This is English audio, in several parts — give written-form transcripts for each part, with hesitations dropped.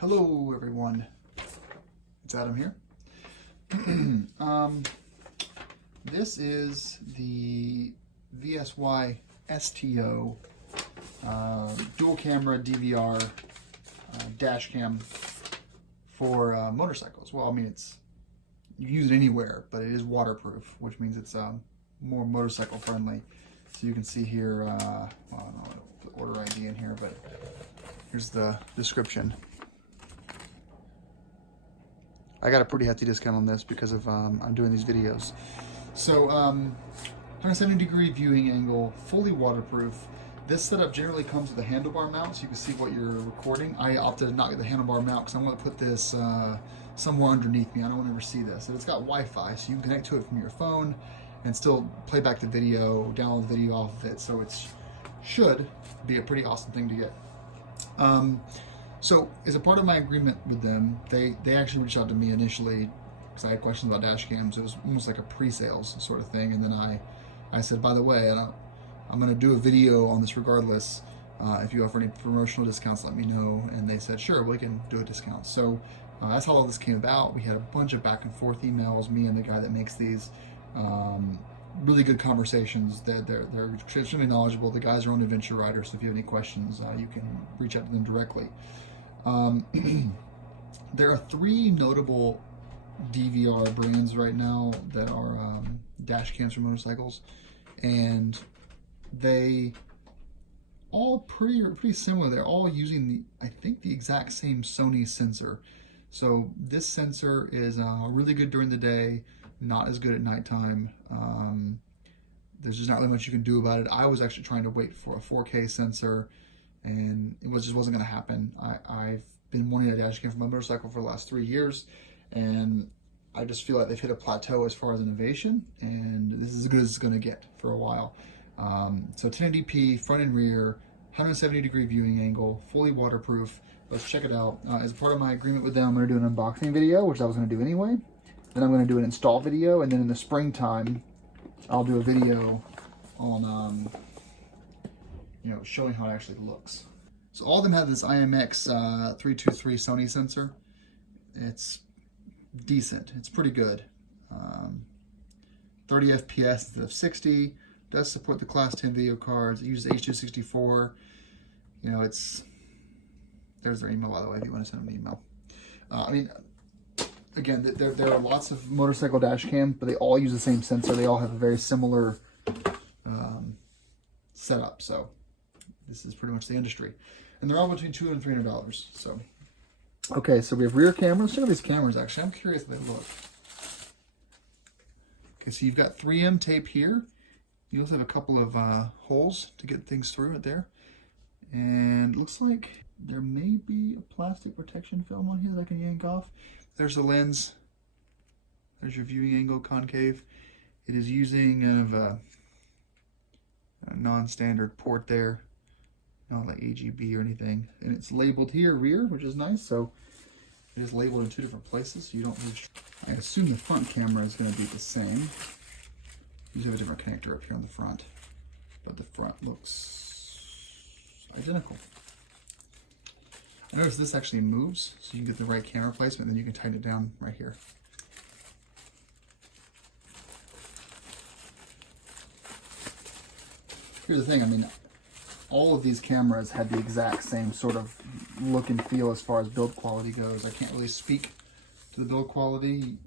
Hello everyone, it's Adam here. This is the VSYSTO dual camera DVR dash cam for motorcycles. Well, I mean, you can use it anywhere, but it is waterproof, which means it's more motorcycle friendly. So you can see here, I don't know, I'll put order ID in here, but here's the description. I got a pretty hefty discount on this because of I'm doing these videos. So 170-degree viewing angle, fully waterproof. This setup generally comes with a handlebar mount, so you can see what you're recording. I opted to not get the handlebar mount because I'm going to put this somewhere underneath me. I don't want to ever see this. And it's got Wi-Fi, so you can connect to it from your phone and still play back the video, download the video off of it. So it should be a pretty awesome thing to get. So as a part of my agreement with them, they actually reached out to me initially because I had questions about dash cams. It was almost like a pre-sales sort of thing. And then I said, by the way, I'm going to do a video on this regardless. If you offer any promotional discounts, let me know. And they said, sure, we can do a discount. So that's how all this came about. We had a bunch of back and forth emails, me and the guy that makes these. Really good conversations. They're extremely knowledgeable. The guys are on adventure riders, so if you have any questions, you can reach out to them directly. There are three notable DVR brands right now that are dash cams for motorcycles, and they all pretty similar. They're all using I think the exact same Sony sensor. So this sensor is really good during the day, not as good at nighttime. There's just not really much you can do about it. I was actually trying to wait for a 4K sensor, and it just wasn't going to happen. I've been wanting a dash cam for my motorcycle for the last 3 years, and I just feel like they've hit a plateau as far as innovation, and this is as good as it's going to get for a while. So 1080p, front and rear, 170-degree viewing angle, fully waterproof. Let's check it out. As part of my agreement with them, I'm going to do an unboxing video, which I was going to do anyway. Then I'm going to do an install video, and then in the springtime, I'll do a video on showing how it actually looks. So all of them have this IMX 323 Sony sensor. It's decent. It's pretty good. 30 FPS instead of 60. Does support the Class 10 video cards. It uses H.264. There's their email, by the way, if you want to send them an email. Again, there are lots of motorcycle dash cams, but they all use the same sensor. They all have a very similar setup. So this is pretty much the industry. And they're all between $200 and $300. So, okay, so we have rear cameras. Check out these cameras, actually. I'm curious how they look. Okay, so you've got 3M tape here. You also have a couple of holes to get things through it there. And it looks like there may be a plastic protection film on here that I can yank off. There's the lens. There's your viewing angle, concave. It is using a non-standard port there, not like AGB or anything. And it's labeled here, rear, which is nice. So it is labeled in two different places, so you don't lose. I assume the front camera is going to be the same. You have a different connector up here on the front, but the front looks identical. I notice this actually moves, so you can get the right camera placement, and then you can tighten it down right here. Here's the thing, all of these cameras had the exact same sort of look and feel as far as build quality goes. I can't really speak to the build quality,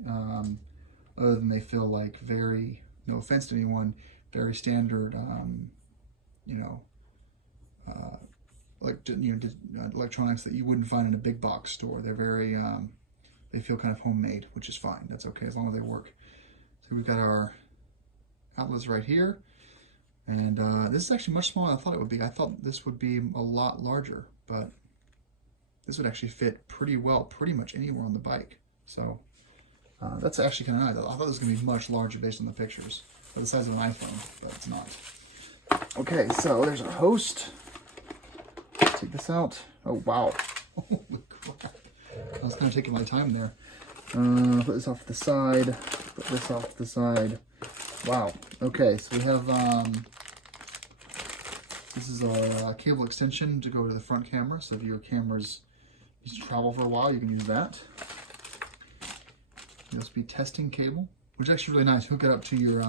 other than they feel like very, no offense to anyone, very standard, electronics that you wouldn't find in a big box store. They're very, they feel kind of homemade, which is fine. That's okay as long as they work. So we've got our outlets right here. And this is actually much smaller than I thought it would be. I thought this would be a lot larger, but this would actually fit pretty well, pretty much anywhere on the bike. So that's actually kind of nice. I thought this was going to be much larger based on the pictures, but the size of an iPhone, but it's not. Okay, so there's our host. Take this out. Oh, wow. Holy crap. I was kind of taking my time there. Put this off to the side. Put this off to the side. Wow. Okay, so we have This is a cable extension to go to the front camera. So if your camera's to travel for a while, you can use that. USB testing cable, which is actually really nice. Hook it up to your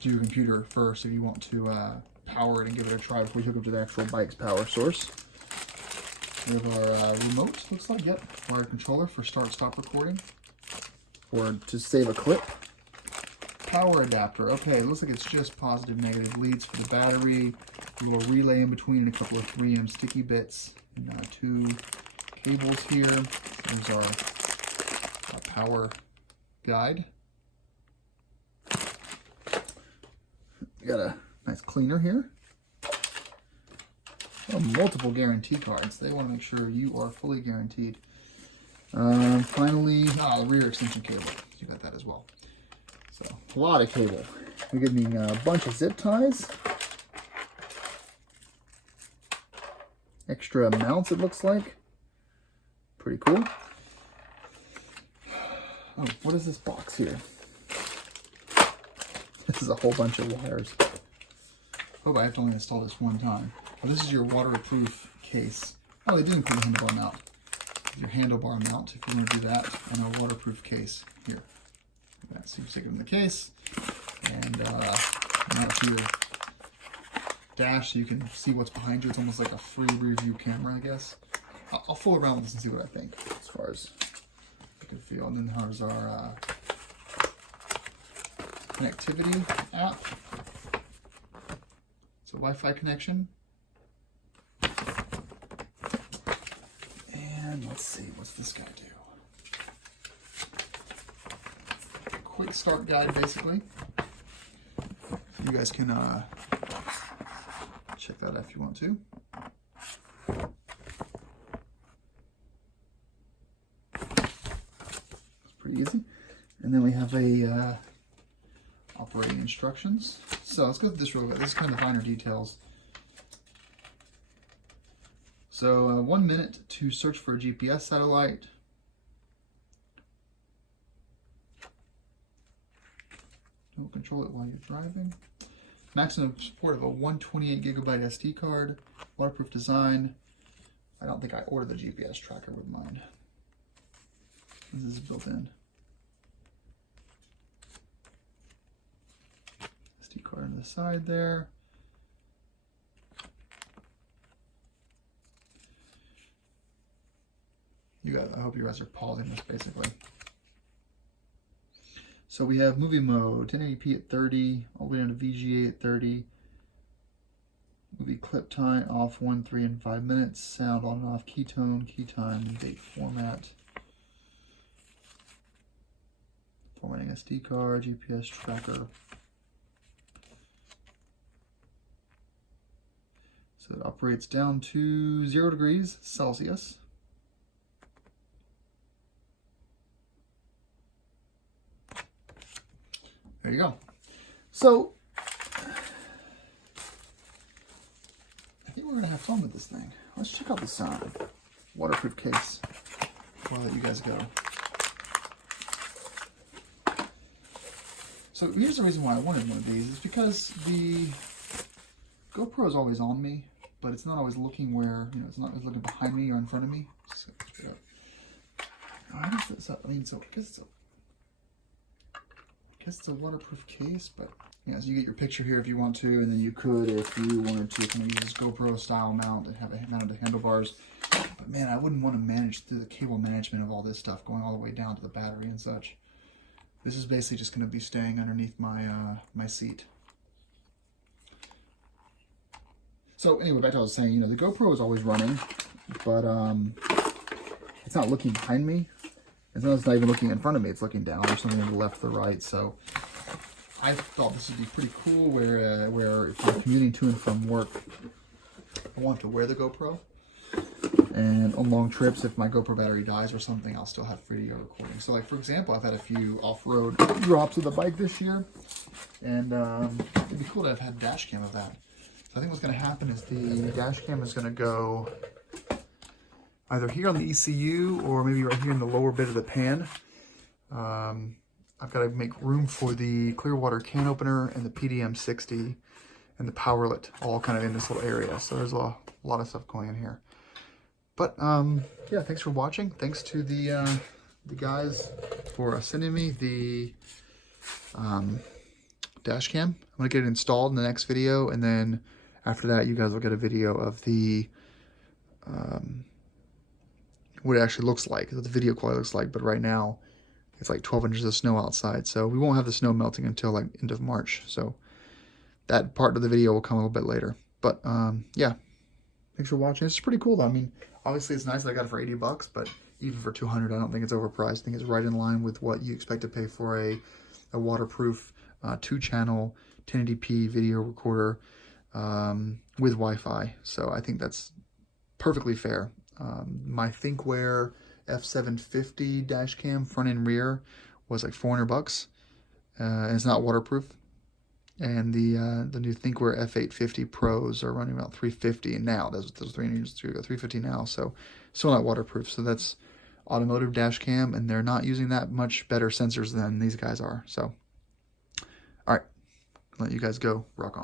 computer first if you want to power it and give it a try before you hook up to the actual bike's power source. We have our remote, looks like, yep, wired controller for start-stop recording, or to save a clip. Power adapter, okay, it looks like it's just positive, negative leads for the battery, a little relay in between, and a couple of 3M sticky bits, and 2 cables here. There's our power guide. We got a nice cleaner here. Multiple guarantee cards. They want to make sure you are fully guaranteed. Finally, the rear extension cable. You got that as well. So, a lot of cable. We give me a bunch of zip ties. Extra mounts, it looks like. Pretty cool. Oh, what is this box here? This is a whole bunch of wires. Hope I have to only install this one time. Oh, this is your waterproof case. Oh, they do include a handlebar mount. Your handlebar mount, if you want to do that, and a waterproof case here. So you stick it in the case, and mount to your dash so you can see what's behind you. It's almost like a free rear view camera, I guess. I'll fool around with this and see what I think as far as I can feel. And then there's our connectivity app. It's a Wi-Fi connection. And let's see, what's this guy do? Quick start guide, basically. You guys can check that out if you want to. It's pretty easy. And then we have a operating instructions. So let's go through this real quick. This is kind of the finer details. So 1 minute to search for a GPS satellite. Don't control it while you're driving. Maximum support of a 128 gigabyte SD card. Waterproof design. I don't think I ordered the GPS tracker with mine. This is built in. SD card on the side there. I hope you guys are pausing this basically. So we have movie mode, 1080p at 30, all the way down to VGA at 30. Movie clip time, off 1, 3, and 5 minutes. Sound on and off, key tone, key time, and date format. Formatting SD card, GPS tracker. So it operates down to 0 degrees Celsius. There you go. So, I think we're going to have fun with this thing. Let's check out this waterproof case. I'll let you guys go. So here's the reason why I wanted one of these. Is because the GoPro is always on me, but it's not always looking where, it's not always looking behind me or in front of me. So, I guess it's a it's a waterproof case, but so you get your picture here if you want to, and then you could, if you wanted to, kind of use this GoPro style mount and have it mounted to handlebars. But man, I wouldn't want to manage through the cable management of all this stuff going all the way down to the battery and such. This is basically just going to be staying underneath my my seat. So anyway, back to what I was saying, the GoPro is always running, but it's not looking behind me. It's not even looking in front of me, it's looking down or something to the left or the right. So I thought this would be pretty cool where if I'm commuting to and from work, I want to wear the GoPro. And on long trips, if my GoPro battery dies or something, I'll still have video recording. So like, for example, I've had a few off-road drops of the bike this year. And it'd be cool to have had dash cam of that. So I think what's going to happen is the dash cam is going to go either here on the ECU or maybe right here in the lower bit of the pan. I've got to make room for the Clearwater can opener and the PDM 60 and the Powerlet, all kind of in this little area. So there's a lot of stuff going in here. But yeah, thanks for watching. Thanks to the guys for sending me the dash cam. I'm gonna get it installed in the next video, and then after that, you guys will get a video of the what it actually looks like, what the video quality looks like. But right now, it's like 12 inches of snow outside, so we won't have the snow melting until like end of March. So that part of the video will come a little bit later. But yeah, thanks for watching. It's pretty cool though. I mean, obviously it's nice that I got it for 80 bucks, but even for 200, I don't think it's overpriced. I think it's right in line with what you expect to pay for a waterproof 2-channel 1080p video recorder with Wi-Fi. So I think that's perfectly fair. My ThinkWare F750 dash cam front and rear was like 400 bucks. And it's not waterproof. And the new ThinkWare F850 Pros are running about 350 now. Those 350 now, so still not waterproof. So that's automotive dash cam, and they're not using that much better sensors than these guys are. So, all right, I'll let you guys go. Rock on.